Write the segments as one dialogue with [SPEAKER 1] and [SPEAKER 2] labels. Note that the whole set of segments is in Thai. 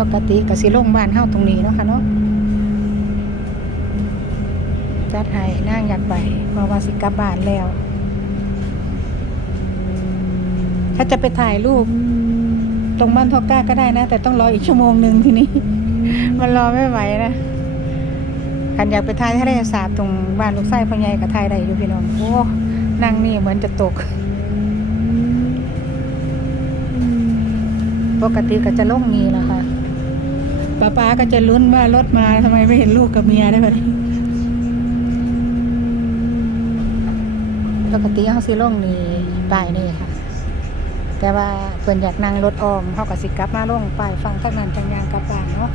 [SPEAKER 1] ปกติก็สิลงบ้านเฮ้าตรงนี้เนาะค่ะเนาะจัดให้นางอยากไปเพราะว่าสิกลับบ้านแล้ว ถ้าจะไปถ่ายรูป ตรงบ้านทอก้าก็ได้นะ แต่ต้องรออีกชั่วโมงหนึ่งทีนี้ มันรอไม่ไหวนะขันอยากไปถ่ายทะเลสาบตรงบ้านลูกไส้พ่อใหญ่กับถ่ายได้อยู่พี่น้องโอ้นั่งนี่เหมือนจะตก ปกติก็จะลงมีแหละคะ ป้าป้าก็จะลุ้นว่ารถมาทำไมไม่เห็นลูกกับเมียได้แบบนี้ปกติเขาสิลงนี่ป้ายนี่ค่ะ แต่ว่าเพิ่นอยากนั่งรถออมเขาก็สิกลับมาลงป้ายฟังทางนั้นจังยางกลับบ้านเนาะ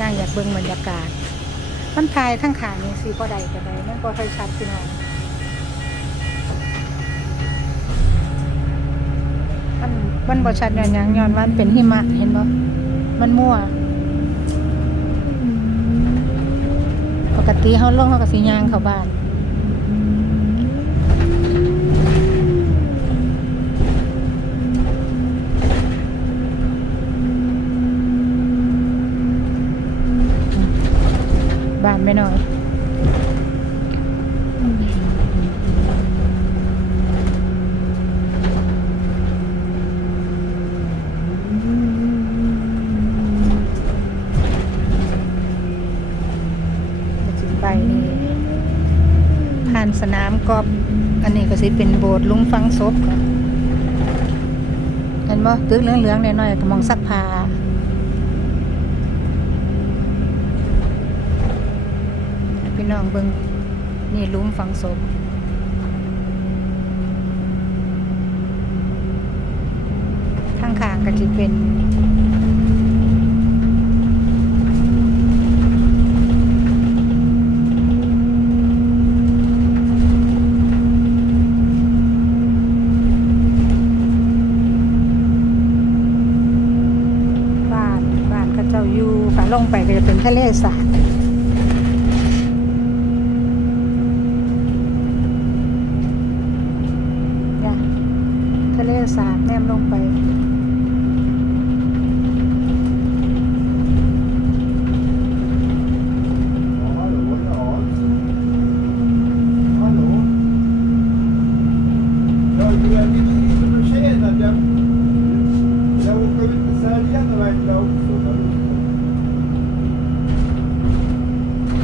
[SPEAKER 1] นั่งอยากเบิ่งบรรยากาศมันทายทั้งขางนี่สิบ่ได้ก็ได้มันบ่ค่อยชัดพี่น้องมันมันบ่ชัดย้อนหยังย้อนว่ามันเป็นหิมะเห็นบ่ มันมั่วปกติเขาลงเขาก็สีย่างเขาบ้านบ้านไม่น้อย สิไปนี่ผ่านสนามก อล์ฟอันนี้ก็สิเป็นโบสถ์ลุมฝังศพค่ะเห็นบ่ตึกเหลืองๆหน่อยๆก็มองซักผ้าพี่น้องเบิ่งนี่ลุมฝังศพข้างๆก็จะเป็น บ้านบ้านเขาเจ้าอยู่ค่ะลงไปก็จะเป็น ทะเลสาบทะเลสาบแนมลงไป
[SPEAKER 2] Hallå, ja. Hallå. Ja, du är lite försenad. Jag, jag åker ut till Säljarna vecka också.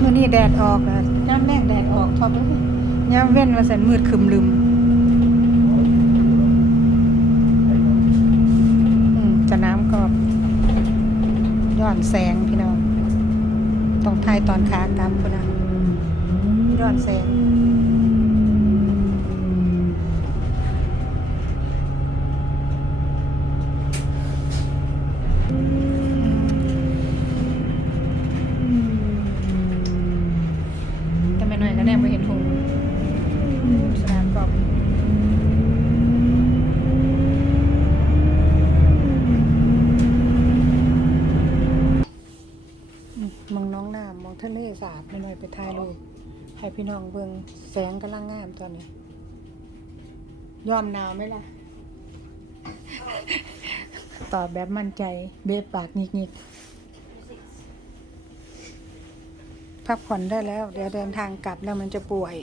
[SPEAKER 1] เมื่อนี้แดดออกอะย่ำแรกแดดออกทอดเล ยย่ำเว้นมาแสนมืดคึมลืมอืมจะน้ำก็ย้อนแสงพี่น้อง ต้องทายตอนขากลับพุ่นนะย้อนแสง แต่ไม่น้อยก็แนมไปเห็นหงสนามกอล์ฟอืมมองน้องน้ำมองทะเลสาบไม่น้อยไปถ่ายรูปให้ พี่น้องเบิ่งแสงกำลังงามตอนนี้ ยอมหนาวไหมล่ะ ตอบแบบมั่นใจ เบบปากงิกๆพักผ่อนได้แล้ว เดี๋ยวเดินทางกลับแล้วมันจะป่วย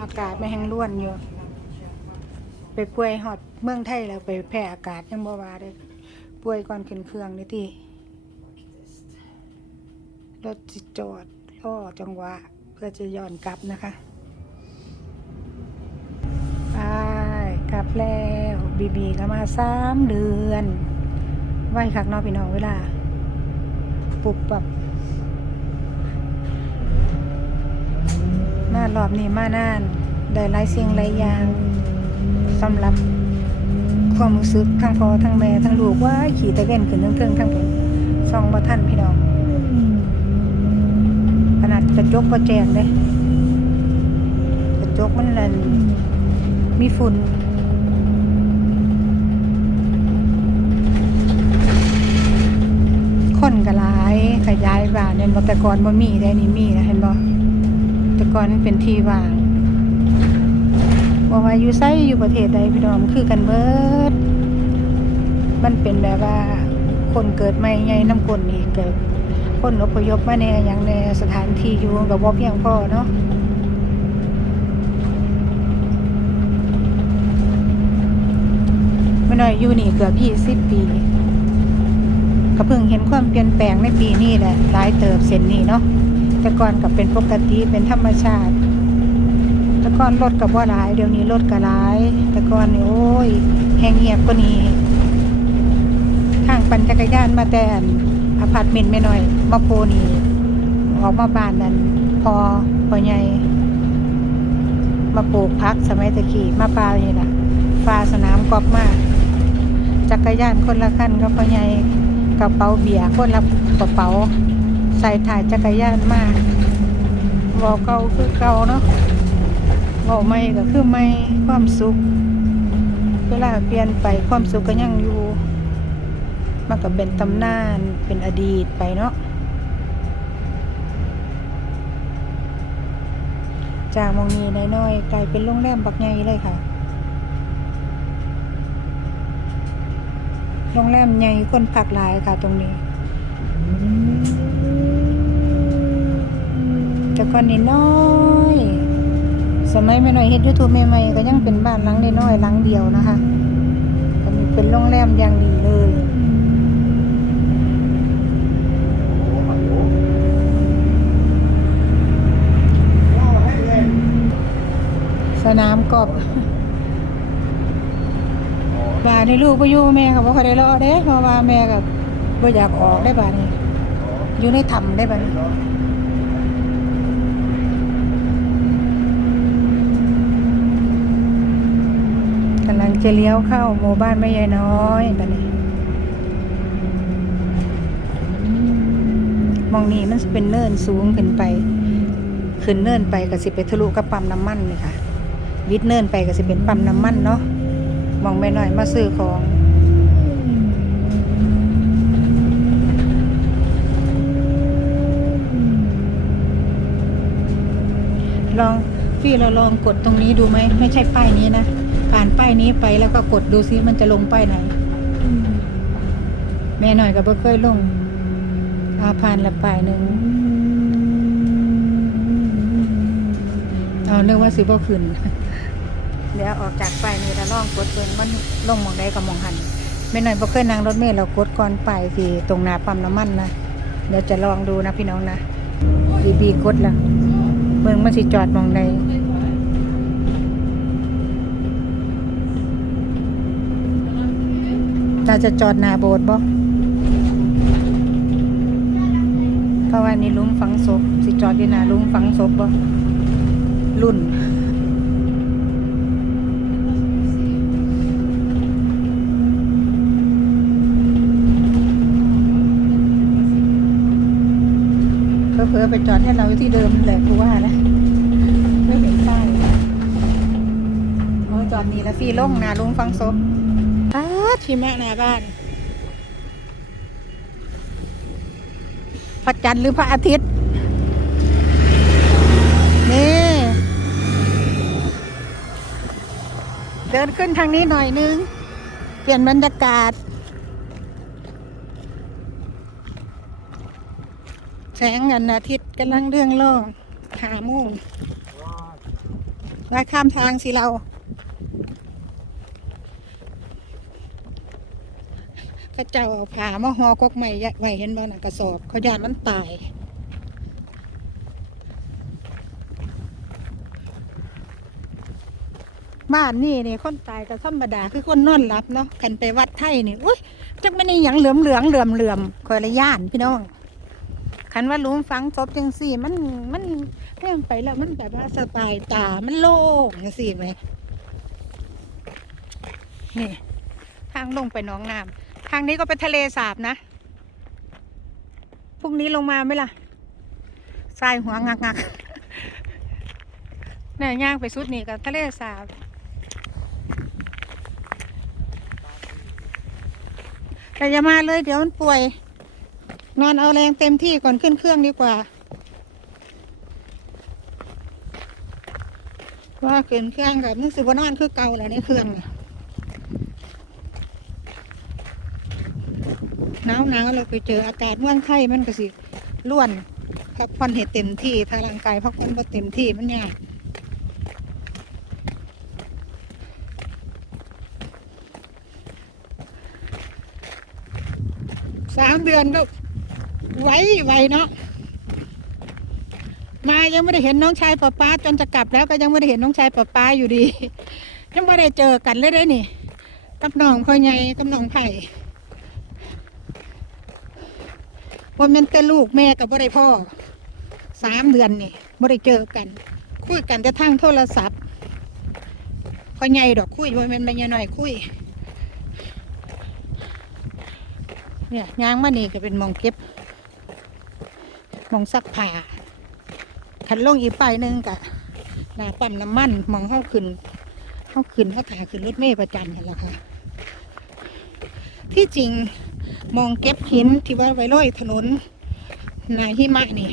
[SPEAKER 1] อากาศไม่แห้งร่วนอยู่ ไปป่วยหอดเมืองไทยแล้วไปแพ้อากาศยังบ่ว่าได้ป่วยก่อนขึ้นเครื่องนี่ที่รถจิจอดรอจังหวะ เพื่อจะย้อนกลับนะคะ ไปกลับแล้วบีบีก็มาสามเดือนไหวคักนอกพี่น้องเวลา ปุบปับมารอบนี้มานานได้หลายเสียงหลายอย่างสำหรับความรู้สึกทั้งพ่อทั้งแม่ทั้งลูกว่าขี่ตะเวนขึ้นเทิงๆทั้งผลซองบ่ทันพี่น้อง ขนาดกระจกบ่แจงเลยกระจกมันนั่นมีฝุ่นคนก็หลายขยายบ้านเห็นบ่แต่ก่อนบ่มีได้นี่มีนะเห็นบ่แต่ก่อนเป็นที่ว่างว่าว่าอยู่ไสอยู่ประเทศใดพี่น้องคือกันเบิด มันเป็นแบบว่าคนเกิดใหม่ใหญ่น้ำกลนนี่เกิด คนอพยพมาในอย่างในสถานที่อยู่กับบ่เพียงพอเนาะไม่น้อยอยู่นี่เกือบยี่สิบปีก็เพิ่งเห็นความเปลี่ยนแปลงในปีนี้แหละหลายเติบเส้นนี้เนาะแต่ก่อนกับเป็นปกติเป็นธรรมชาติ แต่ก่อนรถกับว่าหลาย เดี๋ยวนี้รถก็หลาย แต่ก่อนนี่โอ้ยแห้งเงียบกว่านี้ทางปั่นจักรยานมาแต่ อันอพาร์ตเมนต์ไม่น้อยมาโพนี่ออกมาบ้านนั้นพอพอใหญ่มาปลูกพักสมัยตะกี้มาปลานี่ล่ะฟ้าสนามกอบมาก จักรยานคนละคันก็พอใหญ่กระเป๋าเบียร์คนละกระเป๋า ใส่ถ่ายจักรยานมากวอเก่าคือเก่าเนาะเว้าไม่ก็คือไม่ความสุขเวลาเปลี่ยนไปความสุขก็ยังอยู่ มันก็เป็นตำนานเป็นอดีตไปเนาะจากมองนีน้อยๆกลายเป็นโรงแรมบักใหญ่เลยค่ะโรงแรมใหญ่คนพักหลายค่ะตรงนี้แต่ก่อนนี้น้อยสมัยไม่น้อยเฮ็ดยูทูบใหม่ๆก็ยังเป็นบ้านหลังน้อยๆหลังเดียวนะคะเป็นโรงแรมอย่างดีเลย
[SPEAKER 2] Åh, hallå. Ja, hej, hej.
[SPEAKER 1] สนาม กอบ
[SPEAKER 2] Ja,
[SPEAKER 1] บ้านในลูกบ่อยู่แม่ก็บ่ค่อยได้รอเด้เพราะว่าแม่ก็บ่อยากออกได้บ้านนี้ อยู่ในถ้ำได้บ้านนี้กำลังจะเลี้ยวเข้าหมู่บ้านแม่ยายน้อยบ้านนี้มองนี้มันเป็นเนินสูงขึ้นไป ขึ้นเนินไปก็สิไปทะลุกับปั๊มน้ำมันนี่ค่ะ วิดเนินไปก็สิเป็นปั๊มน้ำมันเนาะมองไปหน่อยมาซื้อของลองพี่เราลองกดตรงนี้ดูไหมไม่ใช่ป้ายนี้นะผ่านป้ายนี้ไปแล้วก็กดดูซิมันจะลงป้ายไหนแม่หน่อยก็บ่เคยลงอาผ่านละป้ายหนึ่งเอานึกว่าสิบ่ขึ้น เดี๋ยวออกจากไปนี้แล้วลองกดเบิ่งมันลงมองใดกับมองหันแม่หน่อยบ่เคยนั่งรถเมล์เรากดก่อนไป้ายที่ตรงหน้าปั๊มน้ำมันนะเดี๋ยวจะลองดูนะพี่น้องนะบีบีกดละเบิ่งมันสิจอดมองใดน่าจะจอดหน้าโบสถ์บ่เพราะว่านี่ลุมฝังศพสิจอดอยู่หน้าลุมฝังศพบ่รุ่น เผล อไปจอดให้เราที่เดิมแหละกูว่านะ ไม่เห็นป้ายโอ้จอดนี่แล้วฟรีลงนาลุงฟังศพอ้าชิมะหน้าบ้านพระจันทร์หรือพระอาทิตย์ นี่ เดินขึ้นทางนี้หน่อยนึง เปลี่ยนบรรยากาศ แสงเงินอาทิตย์กำลังเรื่องโล่งหาโมุ่งว่าข้ามทางสิเราพระเจ้าเอาผามาหอกกใหม่ไว้เห็นบ่น่ะกระสอบเขายานมันตายบ้านนี่นี่คนตายก็ธรรมดาคือคนนอนหลับเนาะขันไปวัดไทยนี่อุ้ยจักไม่ได้หยังเหลือมเหลืองเหลื่อมเหลื่อมคอยละย่านพี่น้อง คันว่าลุมฝังศพจังสี่ มันมันเล่นไปแล้วมันแบบว่าสบายตา มันโล่งจังสี่ไหมนี่ ทางลงไปน้องน้ำทางนี้ก็เป็นทะเลสาบนะพรุ่งนี้ลงมาไหมล่ะทรายหัวงักงักเนี่ยย่างไปสุดนี่กับทะเลสาบแต่อย่ามาเลยเดี๋ยวมันป่วย นอนเอาแรงเต็มที่ก่อนขึ้นเครื่องดีกว่าว่าขึ้นเครื่องกับนึกสิว่านอนคือเก่าแล้วในเครื่องหนาวหนาวเราไปเจออากาศเมืองไทยมันก็สิล้วนพักผ่อนให้เต็มที่ถ้าร่างกายพักผ่อนบ่เต็มที่มันยากสามเดือนก็ ไหวไหวเนาะมายังไม่ได้เห็นน้องชายป้าป้าจนจะกลับแล้วก็ยังไม่ได้เห็นน้องชายป้าป้าอยู่ดี ยังไม่ได้เจอกันเลยได้นี่กับน้องพ่อใหญ่กับน้องไผ่ว่ามันแต่ลูกแม่กับบ่ได้พ่อสามเดือนนี่บ่ได้เจอกัน คุยกันแต่ทางโทรศัพท์พ่อใหญ่ดอกคุยว่ามันไม่ใหญ่หน่อยคุยเนี่ยยางมานี่ก็เป็นมองเก็บ มองซักผ้าขันลงอีกไปหนึ่งกะหน้าปั๊มน้ำมันมองเข้าขึ้นเข้าขึ้นเข้าถ่ายขึ้นรถเมล์ประจันกันแล้วค่ะ ที่จริงมองเก็บหินที่ว่าไว้ร้อยถนนนายหิมะนี่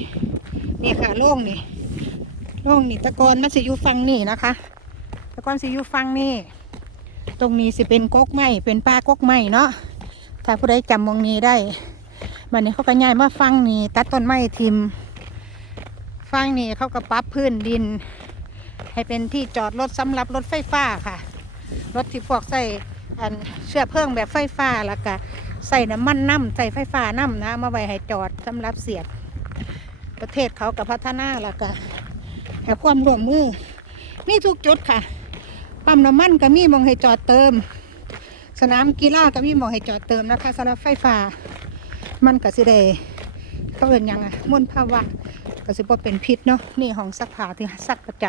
[SPEAKER 1] นี่ค่ะโล่งนี่โล่งนี่ตะกอนมันสิอยู่ฟังนี่นะคะ ตะกอนสิอยู่ฟังนี่ ตรงนี้สิเป็นกกไม้เป็นป่ากกไม้เนาะถ้าผู้ใดจำมองนี้ได้ บันนี้เขาก็ย้ายมาฟังนี่ตัดต้นไม้ทิมฟังนี่เขาก็ปรับพื้นดิน ให้เป็นที่จอดรถสำหรับรถไฟฟ้าค่ะ รถที่พวกใส่อันเชื้อเพลิงแบบไฟฟ้าแล้วก็ใส่น้ำมันน้ำใส่ไฟฟ้าน้ำนะมาไว้ให้จอดสำหรับเสียบประเทศเขากับพัฒนาแล้วก็ให้ความร่วมมือ มีทุกจุดค่ะปั๊มน้ำมันก็มีมองให้จอดเติม สนามกีฬาก็มีมองให้จอดเติมนะคะสำหรับไฟฟ้า มันก็สิได้เขาเอินยังอะมลภาวะก็สิบ่เป็นพิษเนาะนี่ห้องซักผ้าที่ซักประจ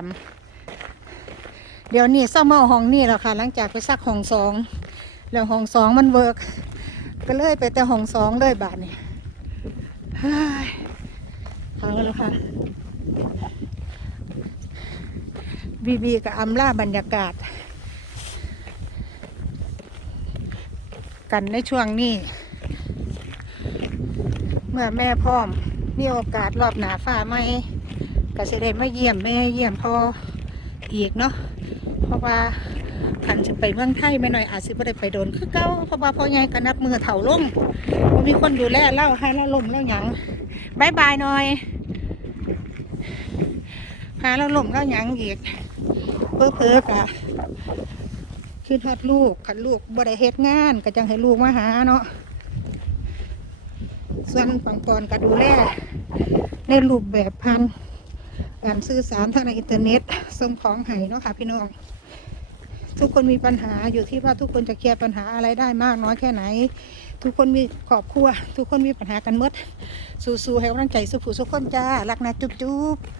[SPEAKER 1] ำเดี๋ยวนี้เศร้าเมาห้องนี่แล้วค่ะ หลังจากไปซักห้องสองแล้วห้องสองมันเวิร์กก็เลยไปแต่ห้องสองเลยบาทนี่เฮ้ยเอาแล้วค่ะบีบีกับอัมล่าบรรยากาศ กันในช่วงนี้ เมื่อแม่พร้อมมีโอกาสรอบหนาฟ้าไหมก็จะได้มาเยี่ยมแม่เยี่ยมพ่ออีกเนาะเพราะว่าขันจะไปเมืองไทยไม่หน่อยอาจสิบ่ได้ไปโดนคือเก้าเพราะว่าพ่อใหญ่ก็นับมือเถาลงบ่มีคนดูแลเล่าให้เราลมแล้วหยังบายบายหน่อยพาเราลมแล้วหยังอีกเพ้อเพ้อกะคือทอดลูกขันลูกบ่ได้เฮ็ดงานก็จังให้ลูกมาหาเนาะ ส่วนปังปอนก็ดูแลในรูปแบบพันการสื่อสารทางอินเทอร์เน็ตส่งของให้เนาะค่ะพี่น้อง ทุกคนมีปัญหาอยู่ที่ว่าทุกคนจะเคลียร์ปัญหาอะไรได้มากน้อยแค่ไหน ทุกคนมีครอบครัว ทุกคนมีปัญหากันหมดสู้ๆให้กำลังใจสุผู้สุกคนจ้ารักนะจุ๊บๆ